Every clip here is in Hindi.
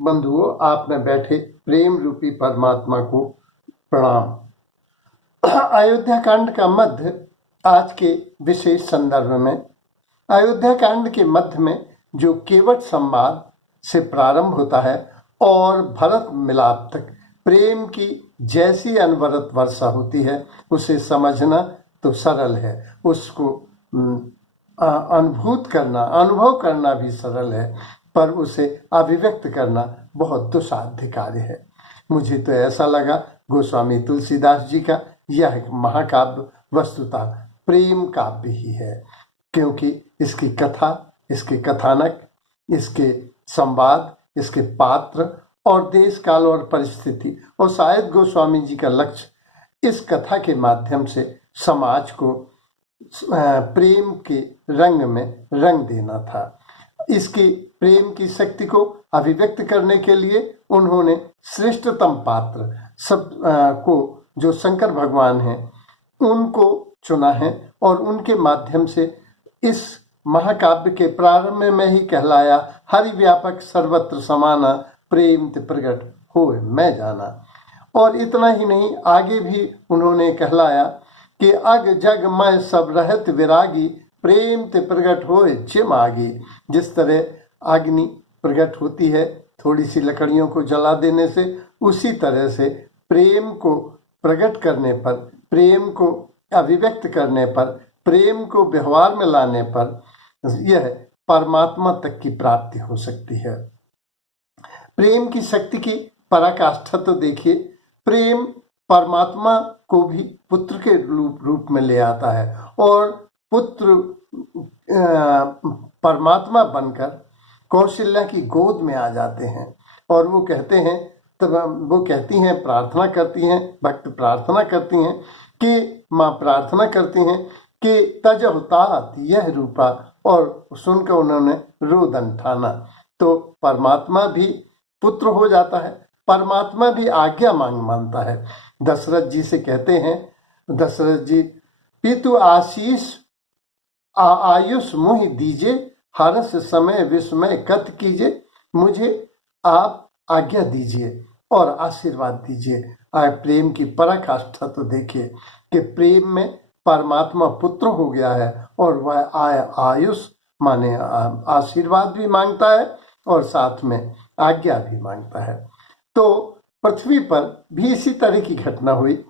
बंधुओं, आप में बैठे प्रेम रूपी परमात्मा को प्रणाम। अयोध्या कांड का मध्य आज के विशेष संदर्भ में, अयोध्या कांड के मध्य में जो केवट संवाद से प्रारंभ होता है और भरत मिलाप तक प्रेम की जैसी अनवरत वर्षा होती है, उसे समझना तो सरल है, उसको अनुभव करना भी सरल है, पर उसे अभिव्यक्त करना बहुत दुस्साध्य कार्य है। मुझे तो ऐसा लगा गोस्वामी तुलसीदास जी का यह एक महाकाव्य वस्तुतः प्रेम काव्य ही है, क्योंकि इसकी कथा, इसके कथानक, इसके संवाद, इसके पात्र और देश काल और परिस्थिति और शायद गोस्वामी जी का लक्ष्य इस कथा के माध्यम से समाज को प्रेम के रंग में रंग देना था। इसकी प्रेम की शक्ति को अभिव्यक्त करने के लिए उन्होंने श्रेष्ठतम पात्र सब को, जो शंकर भगवान हैं, उनको चुना है और उनके माध्यम से इस महाकाव्य के प्रारंभ में ही कहलाया, हरि व्यापक सर्वत्र समाना, प्रेम ते प्रगट होए मैं जाना। और इतना ही नहीं, आगे भी उन्होंने कहलाया कि अग जग मैं सब रहत विरागी, प्रेम ते प्रगट होए चिम आगी। जिस तरह अग्नि प्रगट होती है थोड़ी सी लकड़ियों को जला देने से, उसी तरह से प्रेम को प्रकट करने पर, प्रेम को अभिव्यक्त करने पर, प्रेम को व्यवहार में लाने पर यह परमात्मा तक की प्राप्ति हो सकती है। प्रेम की शक्ति की पराकाष्ठा तो देखिए, प्रेम परमात्मा को भी पुत्र के रूप में ले आता है और पुत्र परमात्मा बनकर कौशल्या की गोद में आ जाते हैं और वो कहते हैं, तब वो कहती हैं, प्रार्थना करती हैं, भक्त प्रार्थना करती हैं कि माँ प्रार्थना करती हैं कि तजहुतात यह रूपा, और सुनकर उन्होंने रोदन ठाना। तो परमात्मा भी पुत्र हो जाता है, परमात्मा भी आज्ञा मानता है। दशरथ जी से कहते हैं, दशरथ जी, पितु आशीष आयुष मुहि दीजिए, हर्ष समय विस्मय कथ कीजिए, मुझे आप आज्ञा दीजिए और आशीर्वाद दीजिए। प्रेम की पराकाष्ठा तो देखिए कि प्रेम में परमात्मा पुत्र हो गया है और वह आयुष माने आशीर्वाद भी मांगता है और साथ में आज्ञा भी मांगता है। तो पृथ्वी पर भी इसी तरह की घटना हुई।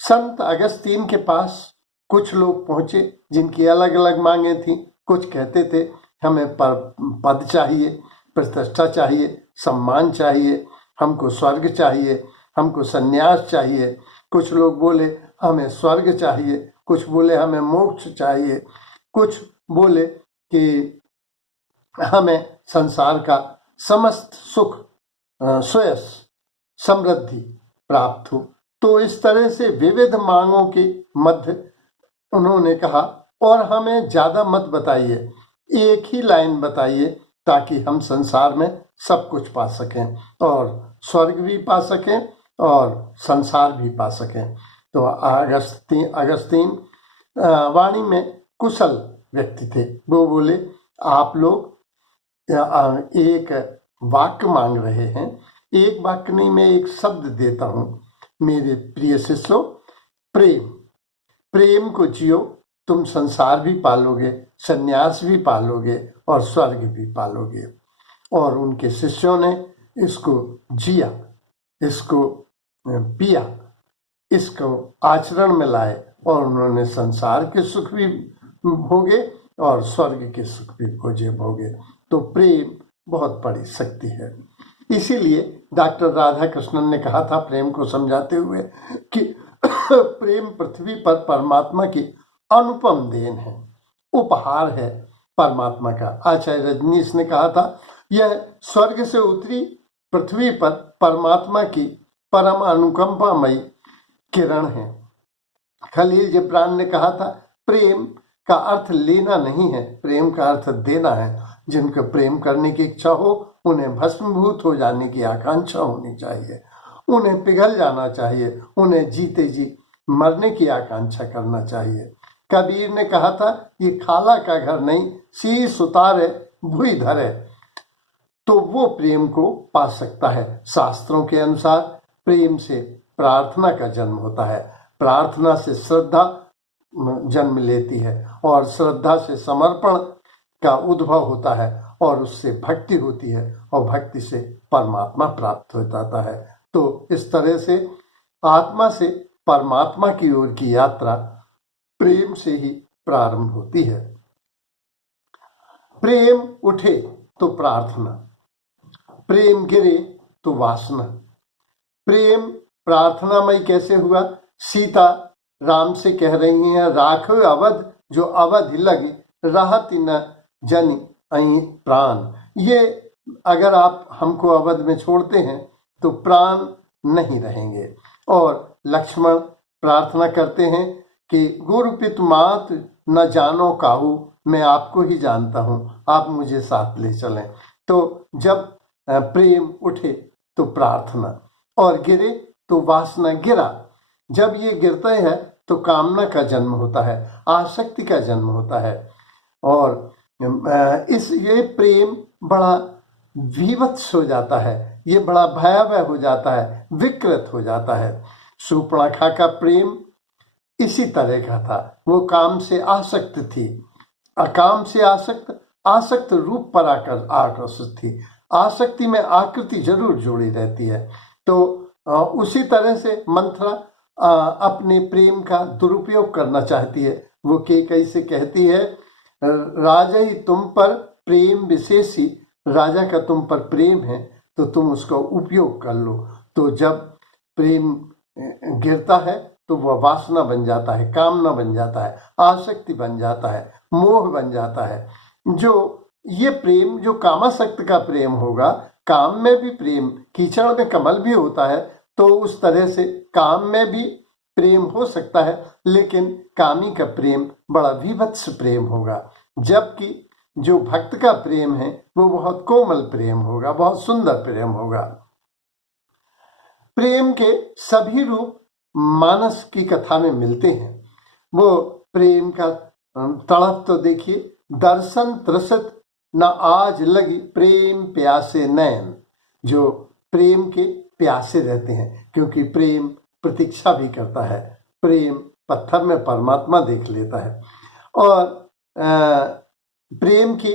संत अगस्तीन के पास कुछ लोग पहुंचे जिनकी अलग अलग मांगे थी। कुछ कहते थे हमें पद चाहिए, प्रतिष्ठा चाहिए, सम्मान चाहिए, हमको स्वर्ग चाहिए, हमको सन्यास चाहिए। कुछ लोग बोले हमें स्वर्ग चाहिए, कुछ बोले हमें मोक्ष चाहिए, कुछ बोले कि हमें संसार का समस्त सुख, श्रेयस, समृद्धि प्राप्त हो। तो इस तरह से विविध मांगों के मध्य उन्होंने कहा, और हमें ज्यादा मत बताइए, एक ही लाइन बताइए ताकि हम संसार में सब कुछ पा सकें और स्वर्ग भी पा सकें और संसार भी पा सकें। तो अगस्तीन वाणी में कुशल व्यक्ति थे। वो बोले, आप लोग एक वाक्य मांग रहे हैं, एक वाक्य नहीं, मैं एक शब्द देता हूं। मेरे प्रिय शिष्यों, प्रेम, प्रेम को जियो, तुम संसार भी पालोगे, सन्यास भी पालोगे और स्वर्ग भी पालोगे। और उनके शिष्यों ने इसको जिया, इसको पिया, इसको आचरण में लाए और उन्होंने संसार के सुख भी भोगे और स्वर्ग के सुख भी भोगे। तो प्रेम बहुत बड़ी शक्ति है। इसीलिए डॉक्टर राधा कृष्णन ने कहा था प्रेम को समझाते हुए कि प्रेम पृथ्वी पर परमात्मा की अनुपम देन है, उपहार है परमात्मा का। आचार्य रजनीश ने कहा था, यह स्वर्ग से उतरी पृथ्वी पर परमात्मा की परम अनुकंपामयी किरण है। खलील जिब्रान ने कहा था, प्रेम का अर्थ लेना नहीं है, प्रेम का अर्थ देना है। जिनको प्रेम करने की इच्छा हो, उन्हें भस्मीभूत हो जाने की आकांक्षा होनी चाहिए, उन्हें पिघल जाना चाहिए, उन्हें जीते जी मरने की आकांक्षा करना चाहिए। कबीर ने कहा था, ये खाला का घर नहीं, शीश उतारे भुई धरे। तो वो प्रेम को पा सकता है। शास्त्रों के अनुसार प्रेम से प्रार्थना का जन्म होता है, प्रार्थना से श्रद्धा जन्म लेती है और श्रद्धा से समर्पण का उद्भव होता है और उससे भक्ति होती है और भक्ति से परमात्मा प्राप्त हो जाता है। तो इस तरह से आत्मा से परमात्मा की ओर की यात्रा प्रेम से ही प्रारंभ होती है। प्रेम उठे तो प्रार्थना, प्रेम गिरे तो वासना। प्रेम प्रार्थनामय कैसे हुआ? सीता राम से कह रही हैं, राखो अवध जो अवध लगे, रहत न जन अहि प्राण। ये अगर आप हमको अवध में छोड़ते हैं तो प्राण नहीं रहेंगे। और लक्ष्मण प्रार्थना करते हैं कि गुरु पितु मात न जानो काहू, मैं आपको ही जानता हूँ, आप मुझे साथ ले चलें। तो जब प्रेम उठे तो प्रार्थना और गिरे तो वासना। गिरा जब ये गिरता है तो कामना का जन्म होता है, आसक्ति का जन्म होता है और ये प्रेम बड़ा विवत्स हो जाता है, ये बड़ा भयावह हो जाता है, विकृत हो जाता है। शूर्पणखा का प्रेम इसी तरह का था। वो काम से आसक्त थी, अकाम से आसक्त, आसक्त रूप पर आकर आकर्षित थी। आसक्ति में आकृति जरूर जोड़ी रहती है। तो उसी तरह से मंथरा अपने प्रेम का दुरुपयोग करना चाहती है। वो कैकई से कहती है, राजा ही तुम पर प्रेम विशेषी, राजा का तुम पर प्रेम है तो तुम उसका उपयोग कर लो। तो जब प्रेम गिरता है तो वह वासना बन जाता है, कामना बन जाता है, आसक्ति बन जाता है, मोह बन जाता है। जो ये प्रेम जो कामासक्त का प्रेम होगा, काम में भी प्रेम, कीचड़ में कमल भी होता है, तो उस तरह से काम में भी प्रेम हो सकता है, लेकिन कामी का प्रेम बड़ा विभत्स प्रेम होगा। जबकि जो भक्त का प्रेम है वो बहुत कोमल प्रेम होगा, बहुत सुंदर प्रेम होगा। प्रेम के सभी रूप मानस की कथा में मिलते हैं। वो प्रेम का तड़प तो देखिए, दर्शन त्रसत न आज लगी, प्रेम प्यासे नयन। जो प्रेम के प्यासे रहते हैं, क्योंकि प्रेम प्रतीक्षा भी करता है, प्रेम पत्थर में परमात्मा देख लेता है। और प्रेम की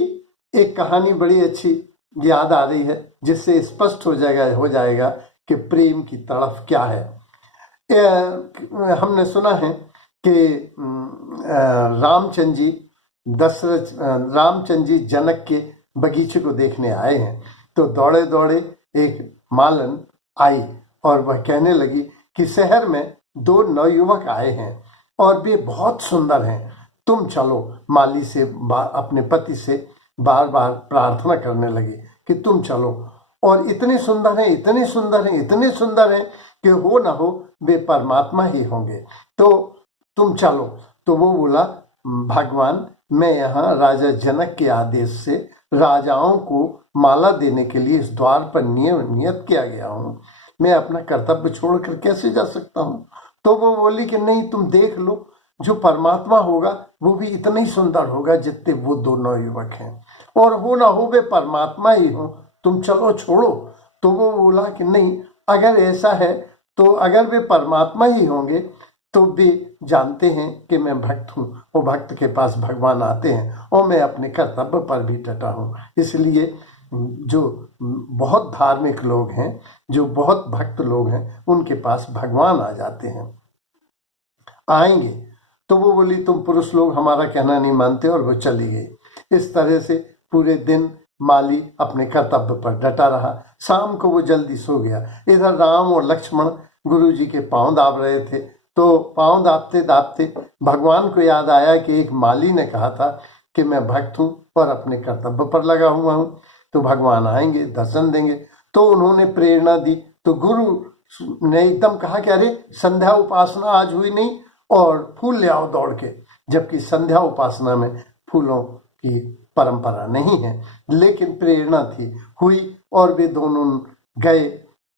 एक कहानी बड़ी अच्छी याद आ रही है, जिससे स्पष्ट हो जाएगा कि प्रेम की तड़फ क्या है। हमने सुना है कि रामचंद्र जी जनक के बगीचे को देखने आए हैं। तो दौड़े दौड़े एक मालन आई और वह कहने लगी कि शहर में 2 नवयुवक आए हैं और वे बहुत सुंदर हैं, तुम चलो। माली से अपने पति से बार बार प्रार्थना करने लगी कि तुम चलो, और इतने सुंदर हैं, इतने सुंदर हैं, इतने सुंदर हैं कि हो ना हो वे परमात्मा ही होंगे, तो तुम चलो। तो वो बोला, भगवान मैं यहाँ राजा जनक के आदेश से राजाओं को माला देने के लिए इस द्वार पर नियत किया गया हूँ, मैं अपना कर्तव्य छोड़कर कैसे जा सकता हूँ। तो वो बोली कि नहीं, तुम देख लो, जो परमात्मा होगा वो भी इतना ही सुंदर होगा जितने वो 2 नवयुवक हैं, और हो ना हो वे परमात्मा ही हो, तुम चलो छोड़ो। तो वो बोला कि नहीं, अगर ऐसा है तो अगर वे परमात्मा ही होंगे तो वे जानते हैं कि मैं भक्त हूँ, और भक्त के पास भगवान आते हैं, और मैं अपने कर्तव्य पर भी डटा हूँ। इसलिए जो बहुत धार्मिक लोग हैं, जो बहुत भक्त लोग हैं, उनके पास भगवान आ जाते हैं, आएंगे। तो वो बोली, तुम पुरुष लोग हमारा कहना नहीं मानते, और वो चली गई। इस तरह से पूरे दिन माली अपने कर्तव्य पर डटा रहा। शाम को वो जल्दी सो गया। इधर राम और लक्ष्मण गुरु जी के पांव दाब रहे थे। तो पांव दाबते दाबते भगवान को याद आया कि एक माली ने कहा था कि मैं भक्त हूँ और अपने कर्तव्य पर लगा हुआ हूँ, तो भगवान आएंगे, दर्शन देंगे। तो उन्होंने प्रेरणा दी। तो गुरु ने एकदम कहा कि अरे संध्या उपासना आज हुई नहीं, और फूल ले आओ दौड़ के। जबकि संध्या उपासना में फूलों की परंपरा नहीं है, लेकिन प्रेरणा थी, हुई। और वे दोनों गए,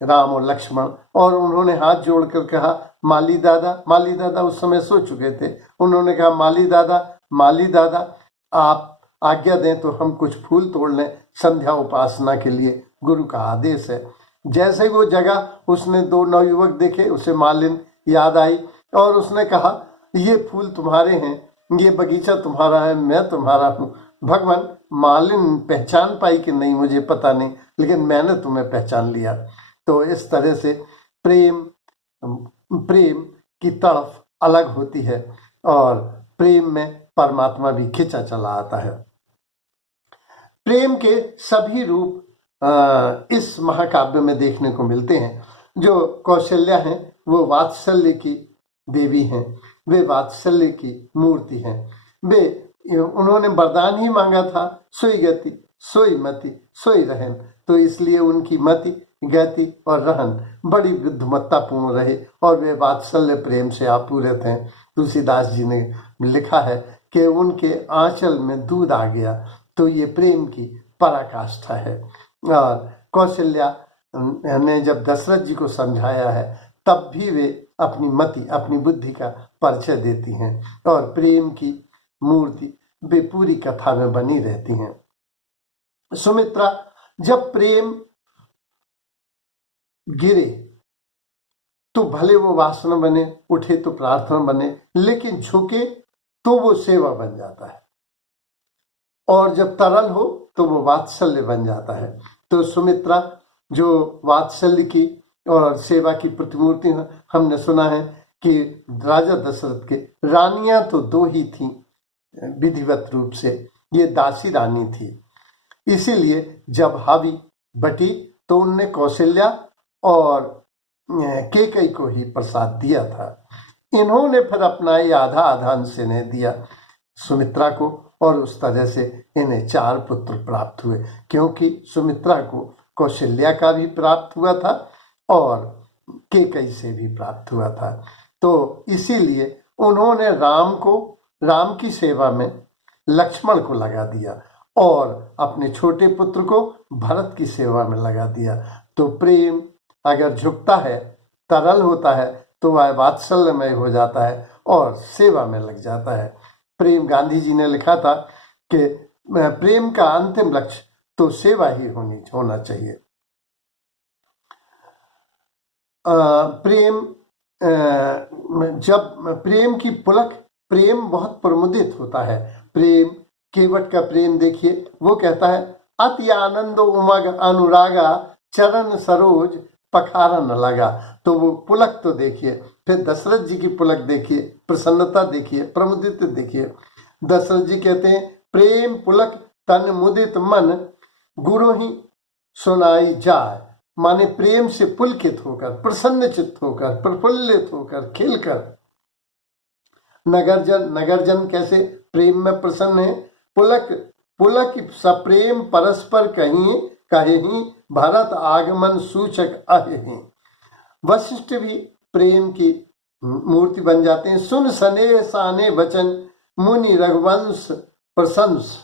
राम और लक्ष्मण, और उन्होंने हाथ जोड़कर कहा, माली दादा उस समय सो चुके थे। उन्होंने कहा, माली दादा आप आज्ञा दें तो हम कुछ फूल तोड़ लें, संध्या उपासना के लिए गुरु का आदेश है। जैसे ही वो जगह उसने दो नवयुवक देखे, उसे मालिन याद आई और उसने कहा ये फूल तुम्हारे हैं, ये बगीचा तुम्हारा है, मैं तुम्हारा हूँ। भगवान मालिन पहचान पाई कि नहीं मुझे पता नहीं, लेकिन मैंने तुम्हें पहचान लिया। तो इस तरह से प्रेम प्रेम की तड़फ अलग होती है और प्रेम में परमात्मा भी खिंचा चला आता है। प्रेम के सभी रूप इस महाकाव्य में देखने को मिलते हैं। जो कौशल्या हैं वो वात्सल्य की देवी हैं, वे वात्सल्य की मूर्ति हैं। वे उन्होंने वरदान ही मांगा था, सोई गति सोई मति सोई रहन, तो इसलिए उनकी मति गति और रहन बड़ी बुद्धिमत्तापूर्ण रहे और वे वात्सल्य प्रेम से आपूरित हैं। तुलसीदास जी ने लिखा है कि उनके आंचल में दूध आ गया, तो ये प्रेम की पराकाष्ठा है। और कौशल्या ने जब दशरथ जी को समझाया है तब भी वे अपनी मति अपनी बुद्धि का परिचय देती हैं और प्रेम की मूर्ति वे पूरी कथा में बनी रहती हैं। सुमित्रा जब प्रेम गिरे तो भले वो वासना बने, उठे तो प्रार्थना बने, लेकिन झुके तो वो सेवा बन जाता है और जब तरल हो तो वो वात्सल्य बन जाता है। तो सुमित्रा जो वात्सल्य की और सेवा की प्रतिमूर्ति, हमने सुना है कि राजा दशरथ के रानियां तो दो ही थीं विधिवत रूप से, ये दासी रानी थी। इसीलिए जब हावी बटी तो उनने कौशल्या और कैकेयी को ही प्रसाद दिया था। इन्होंने फिर अपना ये आधा आधा अंश इन्हें दिया सुमित्रा को और उस तरह से इन्हें 4 पुत्र प्राप्त हुए, क्योंकि सुमित्रा को कौशल्या का भी प्राप्त हुआ था और कैकेयी से भी प्राप्त हुआ था। तो इसीलिए उन्होंने राम की सेवा में लक्ष्मण को लगा दिया और अपने छोटे पुत्र को भरत की सेवा में लगा दिया। तो प्रेम अगर झुकता है, तरल होता है, तो वह वात्सल्यमय हो जाता है और सेवा में लग जाता है। प्रेम, गांधी जी ने लिखा था कि प्रेम का अंतिम लक्ष्य तो सेवा ही होना चाहिए। जब प्रेम की पुलक, प्रेम बहुत प्रमुदित होता है। प्रेम, केवट का प्रेम देखिए, वो कहता है अति आनंदो उमग अनुरागा चरण सरोज पखारन लगा। तो वो पुलक तो देखिए, फिर दशरथ जी की पुलक देखिए, प्रसन्नता देखिए, प्रमुदित देखिए। दशरथ जी कहते हैं प्रेम पुलक तन मुदित मन गुरु ही सुनाई जाए, माने प्रेम से पुलकित होकर, प्रसन्नचित्त होकर, प्रफुल्लित होकर, खिलकर। नगरजन कैसे प्रेम में प्रसन्न है। पुलक सप्रेम परस्पर कहीं भरत आगमन सूचक अहि। वशिष्ठ भी प्रेम की मूर्ति बन जाते हैं। सुन सने साने वचन मुनि रघुवंश प्रशंस।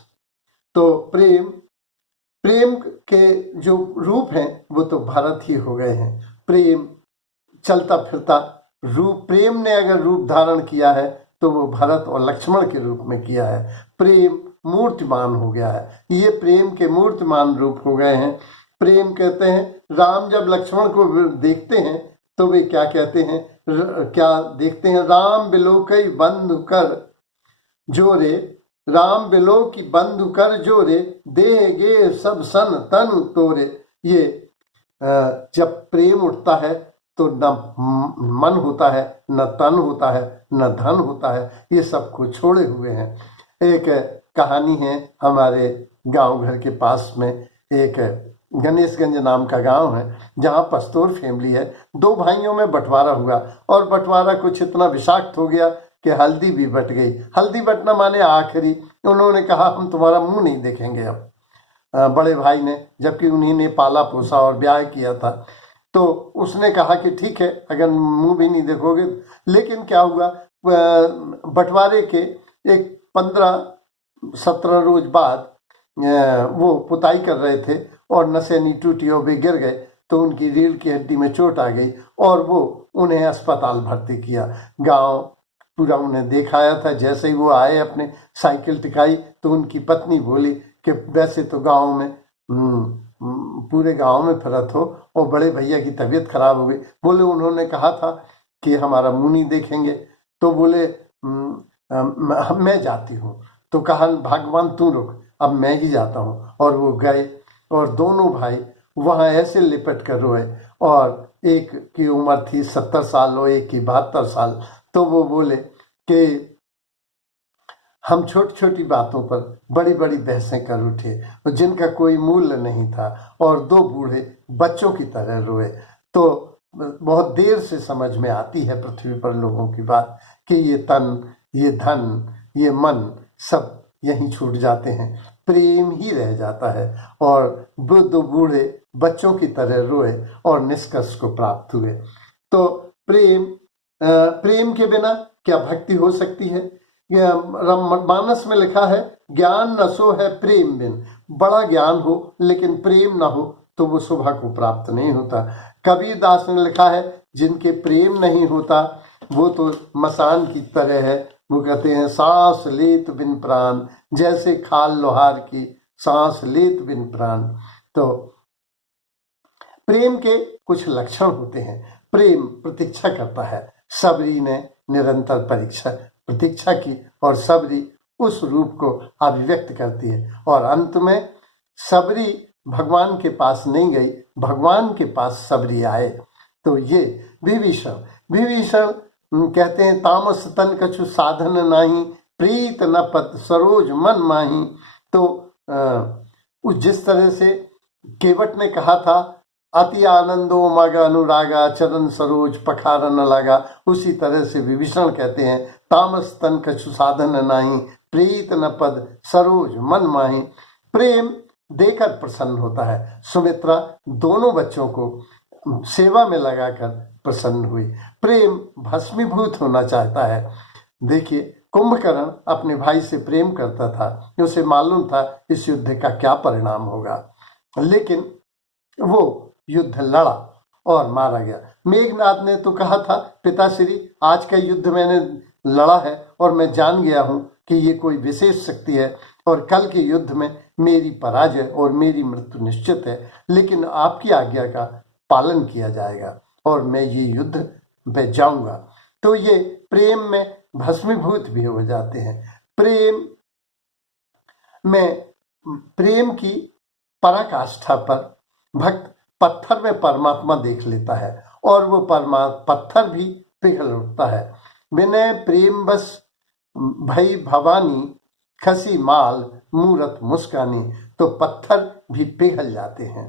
तो प्रेम के जो रूप हैं वो तो भरत ही हो गए हैं। प्रेम चलता फिरता रूप, प्रेम ने अगर रूप धारण किया है तो वो भरत और लक्ष्मण के रूप में किया है। प्रेम मूर्तिमान हो गया है, ये प्रेम के मूर्तिमान रूप हो गए हैं। प्रेम कहते हैं राम जब लक्ष्मण को देखते हैं तो वे क्या कहते हैं, क्या देखते हैं, राम बिलोकई बंधु कर जोरे, राम बिलो की बंधु कर जोरे, देह गे सब सन तनु तोरे। ये जब प्रेम उठता है तो न मन होता है, न तन होता है, न धन होता है, ये सब को छोड़े हुए हैं। एक कहानी है हमारे गांव घर के पास में, एक गणेशगंज नाम का गांव है जहां पस्तौर फैमिली है। 2 भाइयों में बंटवारा हुआ और बंटवारा कुछ इतना विषाक्त हो गया कि हल्दी भी बट गई। हल्दी बटना माने आखिरी, उन्होंने कहा हम तुम्हारा मुंह नहीं देखेंगे अब। बड़े भाई ने, जबकि उन्हीं ने पाला पोसा और ब्याह किया था, तो उसने कहा कि ठीक है अगर मुंह भी नहीं देखोगे। लेकिन क्या हुआ, बंटवारे के एक 15-17 रोज बाद वो पुताई कर रहे थे और नसेनी टूटी और वे गिर गए, तो उनकी रीढ़ की हड्डी में चोट आ गई और वो उन्हें अस्पताल भर्ती किया। गांव पूरा उन्हें दिखाया था। जैसे ही वो आए, अपने साइकिल टिकाई, तो उनकी पत्नी बोली कि वैसे तो गांव में पूरे गांव में फिरत हो और बड़े भैया की तबीयत खराब हो गई। बोले उन्होंने कहा था कि हमारा मुंह नहीं देखेंगे। तो बोले मैं जाती हूँ। तो कहा भगवान तू रुक, अब मैं ही जाता हूँ। और वो गए और दोनों भाई वहां ऐसे लिपट कर रोए। और एक की उम्र थी 70 साल और एक की 72 साल। तो वो बोले कि हम छोटी छोटी बातों पर बड़ी बड़ी बहसें कर उठे और जिनका कोई मूल्य नहीं था, और दो बूढ़े बच्चों की तरह रोए। तो बहुत देर से समझ में आती है पृथ्वी पर लोगों की बात कि ये तन, ये धन, ये मन सब यहीं छूट जाते हैं, प्रेम ही रह जाता है। और वो दो बूढ़े बच्चों की तरह रोए और निष्कर्ष को प्राप्त हुए। तो प्रेम के बिना क्या भक्ति हो सकती है? मानस में लिखा है, ज्ञान न सो है प्रेम बिन। बड़ा ज्ञान हो लेकिन प्रेम ना हो तो वो शोभा को प्राप्त नहीं होता। कबीर दास ने लिखा है, जिनके प्रेम नहीं होता वो तो मसान की तरह है। वो कहते हैं, सांस लेत बिन प्राण, जैसे खाल लोहार की, सांस लेत बिन प्राण। तो प्रेम के कुछ लक्षण होते हैं। प्रेम प्रतीक्षा करता है। सबरी ने निरंतर प्रतीक्षा की और सबरी उस रूप को अभिव्यक्त करती है। और अंत में सबरी भगवान के पास नहीं गई, भगवान के पास सबरी आए। तो ये विभीषण कहते हैं, तामस तन कछु साधन नाही, प्रीत न पद सरोज मन माही। तो जिस तरह से केवट ने कहा था, अति आनंदो मग अनुरागा, चरण सरोज पखार न लगा, उसी तरह से विभीषण कहते हैं, तामस तन कछु साधन नाही, प्रीत न पद सरोज मन माही। प्रेम देकर प्रसन्न होता है। सुमित्रा दोनों बच्चों को सेवा में लगाकर प्रसन्न हुई। प्रेम भस्मीभूत होना चाहता है। देखिए, कुंभकर्ण अपने भाई से प्रेम करता था, उसे मालूम था इस युद्ध का क्या परिणाम होगा, लेकिन वो युद्ध लड़ा और मारा गया। मेघनाद ने तो कहा था, पिताश्री आज का युद्ध मैंने लड़ा है और मैं जान गया हूं कि ये कोई विशेष शक्ति है और कल के युद्ध में मेरी पराजय और मेरी मृत्यु निश्चित है, लेकिन आपकी आज्ञा का पालन किया जाएगा और मैं ये युद्ध में जाऊंगा। तो ये प्रेम में भस्मीभूत भी हो जाते हैं। प्रेम की पराकाष्ठा पर भक्त पत्थर में परमात्मा देख लेता है और वो पत्थर भी पिघल उठता है। विनय प्रेम बस भई भवानी, खसी माल मूरत मुस्कानी। तो पत्थर भी पिघल जाते हैं।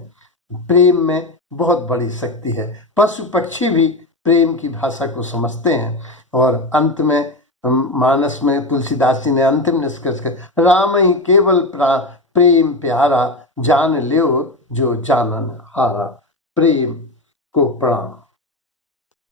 प्रेम में बहुत बड़ी शक्ति है। पशु पक्षी भी प्रेम की भाषा को समझते हैं। और अंत में मानस में तुलसीदास जी ने अंतिम निष्कर्ष कर, राम ही केवल प्रेम प्यारा, जान लियो जो जानन हारा। प्रेम को प्रणाम।